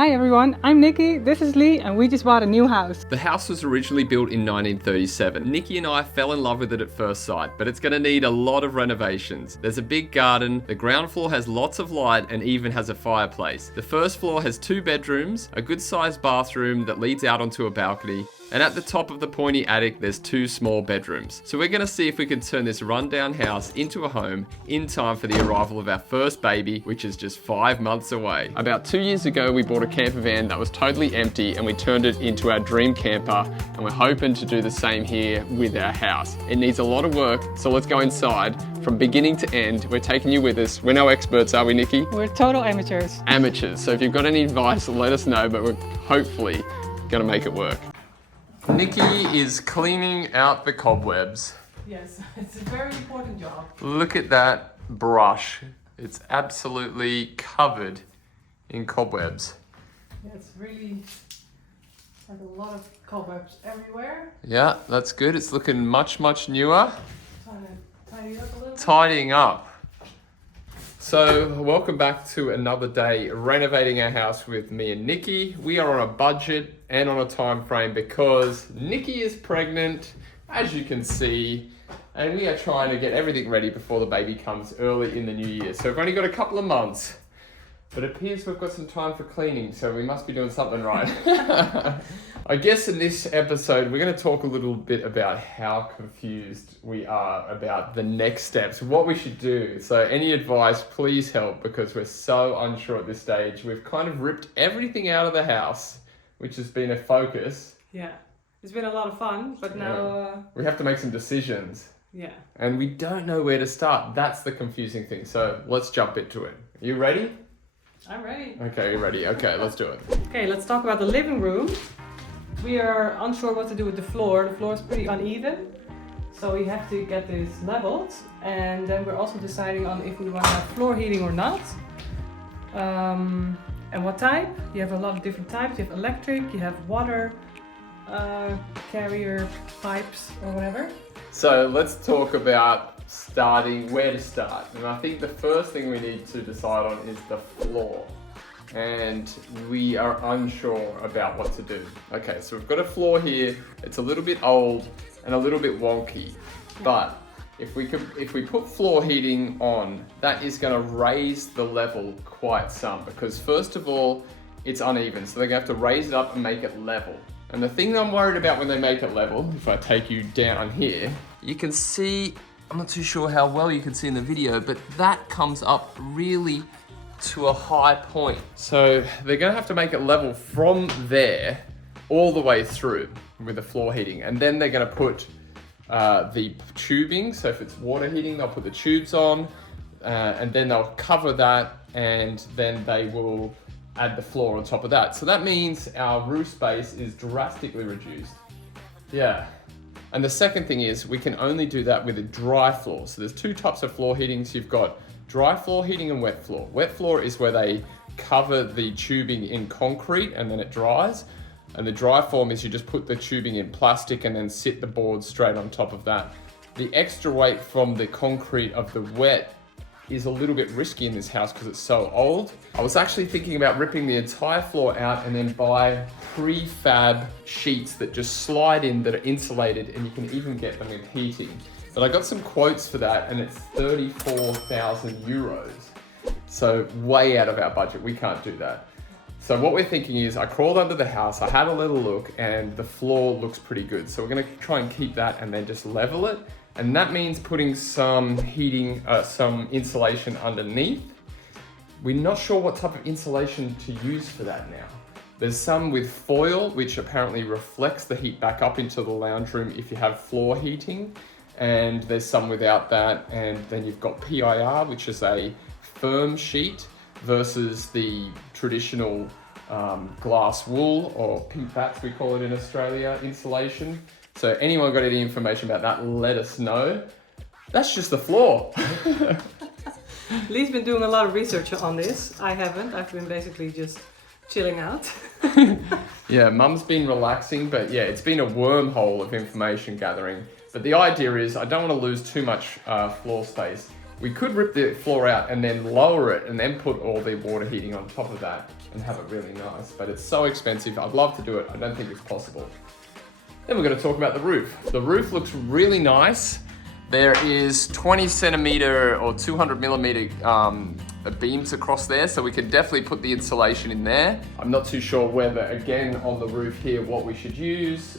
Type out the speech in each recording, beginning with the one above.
Hi everyone, I'm Nikki, this is Leigh, and we just bought a new house. The house was originally built in 1937. Nikki and I fell in love with it at first sight, but it's going to need a lot of renovations. There's a big garden, the ground floor has lots of light and even has a fireplace. The first floor has 2 bedrooms, a good sized bathroom that leads out onto a balcony, and at the top of the pointy attic, there's 2 small bedrooms. So we're gonna see if we can turn this rundown house into a home in time for the arrival of our first baby, which is just 5 months away. About 2 years ago, we bought a camper van that was totally empty and we turned it into our dream camper, and we're hoping to do the same here with our house. It needs a lot of work, so let's go inside from beginning to end. We're taking you with us. We're no experts, are we, Nikki? We're total amateurs. Amateurs, so if you've got any advice, let us know, but we're hopefully gonna make it work. Nikki is cleaning out the cobwebs. Yes, it's a very important job. Look at that brush. It's absolutely covered in cobwebs. Yeah, it's really like a lot of cobwebs everywhere. Yeah, that's good. It's looking much, much newer. Trying to tidy up a little bit. Tidying up. So, welcome back to another day renovating our house with me and Nikki. We are on a budget and on a time frame because Nikki is pregnant, as you can see, and we are trying to get everything ready before the baby comes early in the new year. So we've only got a couple of months, but it appears we've got some time for cleaning, so we must be doing something right. I guess in this episode, we're going to talk a little bit about how confused we are about the next steps, what we should do. So any advice, please help, because we're so unsure at this stage. We've kind of ripped everything out of the house, which has been a focus. Yeah, it's been a lot of fun, but now... we have to make some decisions. Yeah. And we don't know where to start. That's the confusing thing. So let's jump into it. You ready? I'm ready. Okay, you're ready. Okay, let's do it. Okay, let's talk about the living room. We are unsure what to do with the floor. The floor is pretty uneven, so we have to get this leveled. And then we're also deciding on if we want to have floor heating or not. And what type? You have a lot of different types. You have electric, you have water, carrier pipes or whatever. So let's talk about starting, where to start. And I think the first thing we need to decide on is the floor. And we are unsure about what to do. Okay, so we've got a floor here. It's a little bit old and a little bit wonky, but if we put floor heating on, that is going to raise the level quite some, because first of all, it's uneven. So they're going to have to raise it up and make it level. And the thing that I'm worried about when they make it level, if I take you down here, you can see, I'm not too sure how well you can see in the video, but that comes up really to a high point. So they're gonna have to make it level from there all the way through with the floor heating. And then they're gonna put the tubing. So if it's water heating, they'll put the tubes on and then they'll cover that, and then they will add the floor on top of that. So that means our roof space is drastically reduced. Yeah. And the second thing is we can only do that with a dry floor. So there's 2 types of floor heating. So you've got dry floor heating and wet floor. Wet floor is where they cover the tubing in concrete and then it dries. And the dry form is you just put the tubing in plastic and then sit the board straight on top of that. The extra weight from the concrete of the wet is a little bit risky in this house because it's so old. I was actually thinking about ripping the entire floor out and then buy prefab sheets that just slide in, that are insulated, and you can even get them with heating. But I got some quotes for that and it's 34,000 euros. So way out of our budget, we can't do that. So what we're thinking is I crawled under the house, I had a little look, and the floor looks pretty good. So we're gonna try and keep that and then just level it. And that means putting some heating, some insulation underneath. We're not sure what type of insulation to use for that now. There's some with foil, which apparently reflects the heat back up into the lounge room if you have floor heating. And there's some without that. And then you've got PIR, which is a firm sheet, versus the traditional glass wool, or pink bats we call it in Australia, insulation. So anyone got any information about that, let us know. That's just the floor. Lee's been doing a lot of research on this. I haven't. I've been basically just chilling out. Yeah, Mum's been relaxing, but yeah, it's been a wormhole of information gathering. But the idea is I don't want to lose too much floor space. We could rip the floor out and then lower it and then put all the water heating on top of that. and have it really nice. But it's so expensive. I'd love to do it. I don't think it's possible. Then we're going to talk about the roof. The roof looks really nice. There is 20 centimeter or 200 millimeter beams across there, so we could definitely put the insulation in there. I'm not too sure whether, again, on the roof here, what we should use.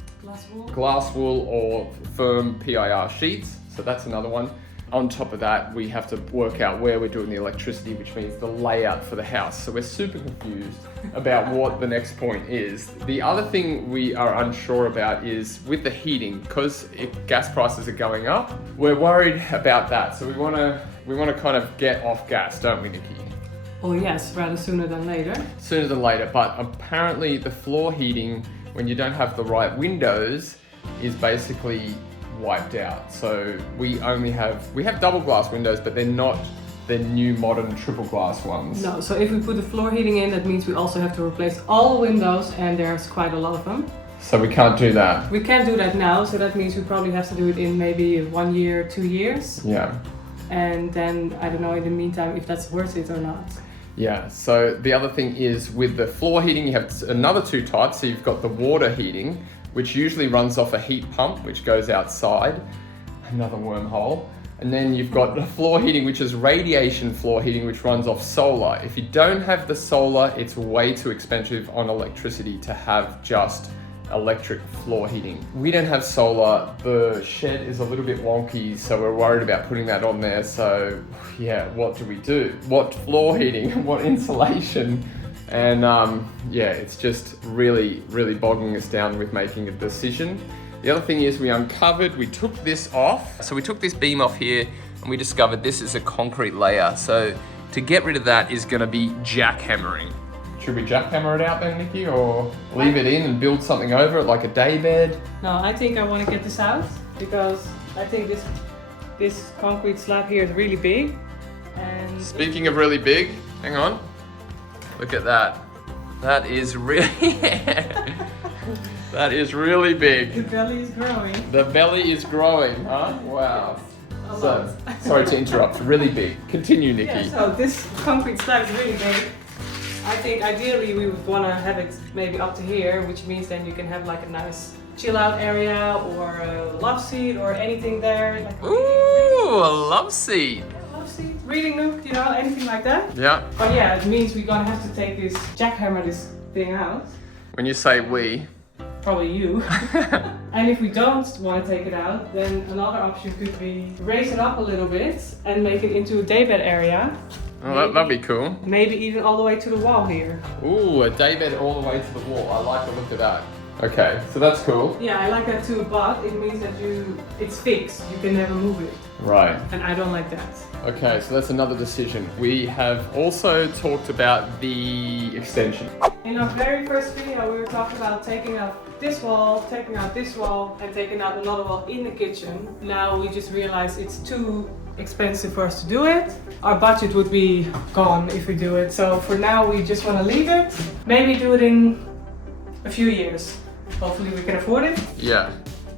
Glass wool or firm PIR sheets. So that's another one. On top of that, we have to work out where we're doing the electricity, which means the layout for the house. So we're super confused about what the next point is. The other thing we are unsure about is with the heating, because gas prices are going up, we're worried about that. So we want to kind of get off gas, don't we, Nikki? Oh yes, rather sooner than later. Sooner than later, but apparently the floor heating, when you don't have the right windows, is basically wiped out. So we have double glass windows, but they're not the new modern triple glass ones. No, so if we put the floor heating in, that means we also have to replace all the windows, and there's quite a lot of them. So we can't do that. We can't do that now, so that means we probably have to do it in maybe 1 year, 2 years. Yeah. And then I don't know in the meantime if that's worth it or not. Yeah, so the other thing is with the floor heating, you have another two types. So you've got the water heating, which usually runs off a heat pump, which goes outside, another wormhole. And then you've got the floor heating, which is radiation floor heating, which runs off solar. If you don't have the solar, it's way too expensive on electricity to have just electric floor heating. We don't have solar. The shed is a little bit wonky, so we're worried about putting that on there. So yeah, what do we do? What floor heating? What insulation? And yeah, it's just really, really bogging us down with making a decision. The other thing is we took this off. So we took this beam off here and we discovered this is a concrete layer. So to get rid of that is gonna be jackhammering. Should we jackhammer it out then, Nikki, or leave it in and build something over it like a day bed? No, I think I want to get this out because I think this concrete slab here is really big. And speaking of really big, hang on. Look at that. That is really that is really big. The belly is growing. The belly is growing, huh? Wow. Yes, So, sorry to interrupt. Really big. Continue, Nikki. Yeah, so this concrete slab is really big. I think ideally we would want to have it maybe up to here, which means then you can have like a nice chill out area or a love seat or anything there. Like Ooh, a love seat. Love seat, reading nook, you know, anything like that. Yeah. But yeah, it means we're gonna have to take this jackhammer this thing out. When you say we, probably you. And if we don't want to take it out, then another option could be raise it up a little bit and make it into a daybed area. Oh, that'd be cool. Maybe even all the way to the wall here. Ooh, a daybed all the way to the wall. I like the look of that. Okay, so that's cool. Yeah, I like that too, but it means that it's fixed. You can never move it. Right. And I don't like that. Okay, so that's another decision. We have also talked about the extension. In our very first video, we were talking about taking out this wall, taking out this wall, and taking out another wall in the kitchen. Now we just realized it's too expensive for us to do it. Our budget would be gone if we do it. So for now, we just want to leave it. Maybe do it in a few years. Hopefully we can afford it. Yeah.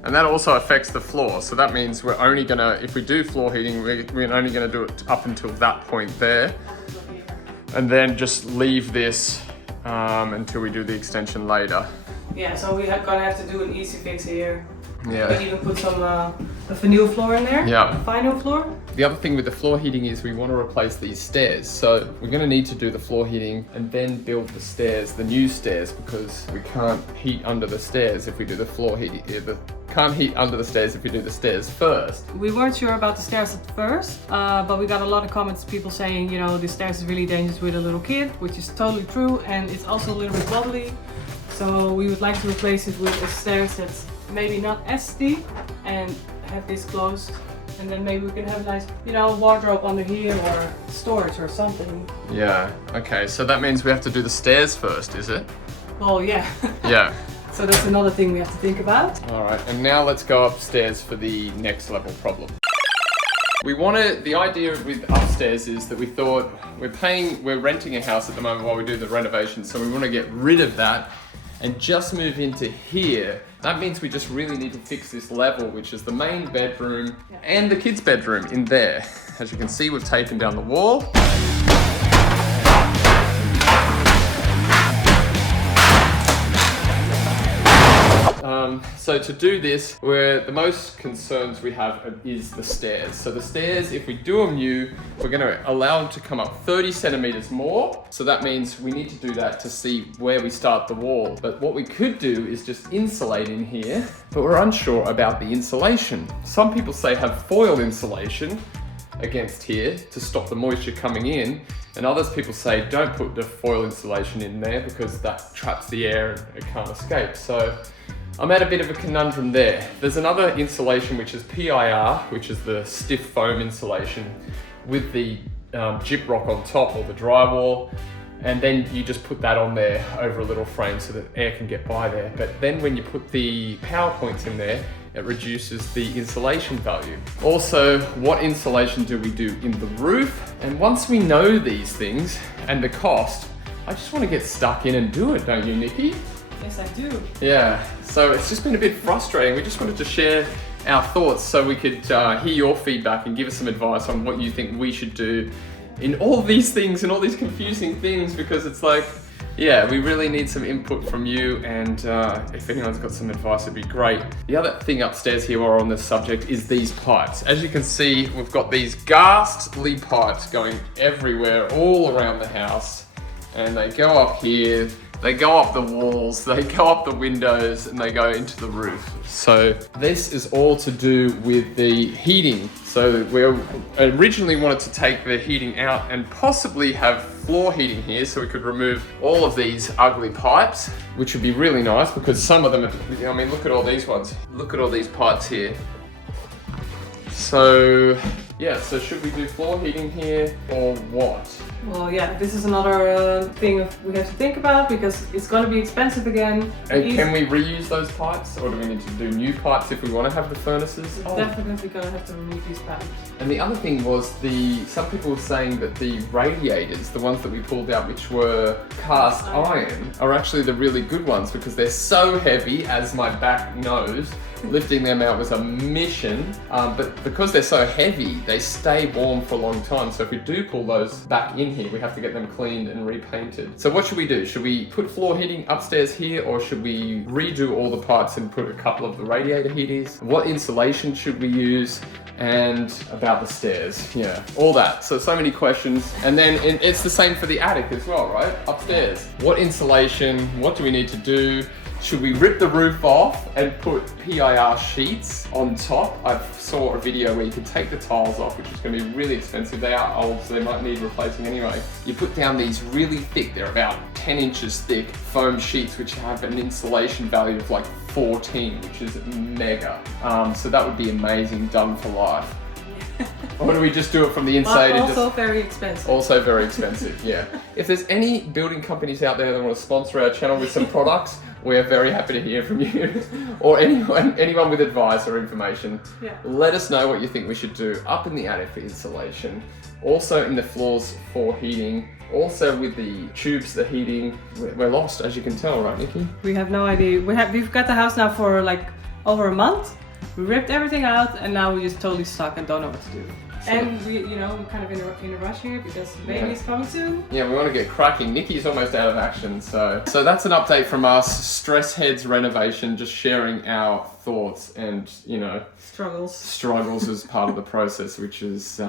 And that also affects the floor. So that means we're only gonna, if we do floor heating, we're only gonna do it up until that point there. And then just leave this until we do the extension later. Yeah, so we're gonna have to do an easy fix here. Yeah. We even put some a vinyl floor in there. Yeah. Vinyl floor. The other thing with the floor heating is we want to replace these stairs. So we're going to need to do the floor heating and then build the stairs, the new stairs, because we can't heat under the stairs if we do the floor heating. Can't heat under the stairs if we do the stairs first. We weren't sure about the stairs at first, but we got a lot of comments, people saying, you know, the stairs is really dangerous with a little kid, which is totally true, and it's also a little bit wobbly. So we would like to replace it with a stairs that's maybe not as steep and have this closed, and then maybe we can have a nice, you know, wardrobe under here or storage or something. Yeah, okay, so that means we have to do the stairs first, is it? Oh yeah. Yeah. So that's another thing we have to think about. All right, and now let's go upstairs for the next level problem. The idea with upstairs is that we thought we're renting a house at the moment while we do the renovation, so we want to get rid of that and just move into here. That means we just really need to fix this level, which is the main bedroom and the kids' bedroom in there. As you can see, we've taken down the wall. So to do this, the most concerns we have is the stairs. So the stairs, if we do them new, we're going to allow them to come up 30 centimeters more. So that means we need to do that to see where we start the wall. But what we could do is just insulate in here, but we're unsure about the insulation. Some people say have foil insulation against here to stop the moisture coming in, and others people say don't put the foil insulation in there because that traps the air and it can't escape. So I'm at a bit of a conundrum there. There's another insulation which is PIR, which is the stiff foam insulation with the gyprock on top or the drywall, and then you just put that on there over a little frame so that air can get by there. But then when you put the power points in there, it reduces the insulation value. Also, what insulation do we do in the roof? And once we know these things and the cost, I just want to get stuck in and do it, don't you, Nikki? Yes, I do. Yeah, so it's just been a bit frustrating. We just wanted to share our thoughts so we could hear your feedback and give us some advice on what you think we should do in all these things and all these confusing things, because it's like, yeah, we really need some input from you, and if anyone's got some advice, it'd be great. The other thing upstairs here while we're on this subject is these pipes. As you can see, we've got these ghastly pipes going everywhere, all around the house, and they go up here, they go up the walls, they go up the windows, and they go into the roof. So this is all to do with the heating. So we originally wanted to take the heating out and possibly have floor heating here, so we could remove all of these ugly pipes, which would be really nice because some of them, I mean, look at all these ones. Look at all these pipes here. So yeah, so should we do floor heating here or what? Well, yeah, this is another thing we have to think about because it's going to be expensive again. Can we reuse those pipes, or do we need to do new pipes if we want to have the furnaces? We're definitely going to have to remove these pipes. And the other thing was some people were saying that the radiators, the ones that we pulled out which were cast iron, are actually the really good ones because they're so heavy, as my back knows. Lifting them out was a mission, but because they're so heavy, they stay warm for a long time. So if we do pull those back in here, we have to get them cleaned and repainted. So what should we do? Should we put floor heating upstairs here, or should we redo all the pipes and put a couple of the radiator heaters? What insulation should we use? And about the stairs, yeah, all that. So many questions. And then it's the same for the attic as well, right? Upstairs. What insulation? What do we need to do? Should we rip the roof off and put PIR sheets on top? I saw a video where you can take the tiles off, which is going to be really expensive. They are old, so they might need replacing anyway. You put down these really thick, they're about 10 inches thick, foam sheets, which have an insulation value of like 14, which is mega. So that would be amazing, done for life. Or do we just do it from the inside? Also very expensive. Also very expensive, yeah. If there's any building companies out there that want to sponsor our channel with some products, we're very happy to hear from you. Or anyone with advice or information. Yeah. Let us know what you think we should do up in the attic for insulation. Also in the floors for heating. Also with the tubes, the heating. We're lost, as you can tell, right, Nikki? We have no idea. We've got the house now for like over a month. We ripped everything out, and now we're just totally stuck and don't know what to do. And we're kind of in a rush here because baby's coming soon. Yeah, we want to get cracking. Nikki's almost out of action, so that's an update from us. Stress Heads Renovation, just sharing our thoughts and struggles as part of the process, which is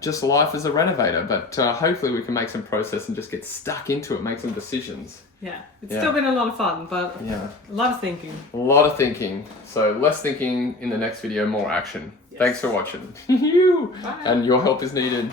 just life as a renovator. But hopefully we can make some process and just get stuck into it, make some decisions. Yeah, it's still been a lot of fun, but a lot of thinking. A lot of thinking. So less thinking in the next video, more action. Yes. Thanks for watching. Bye. And your help is needed.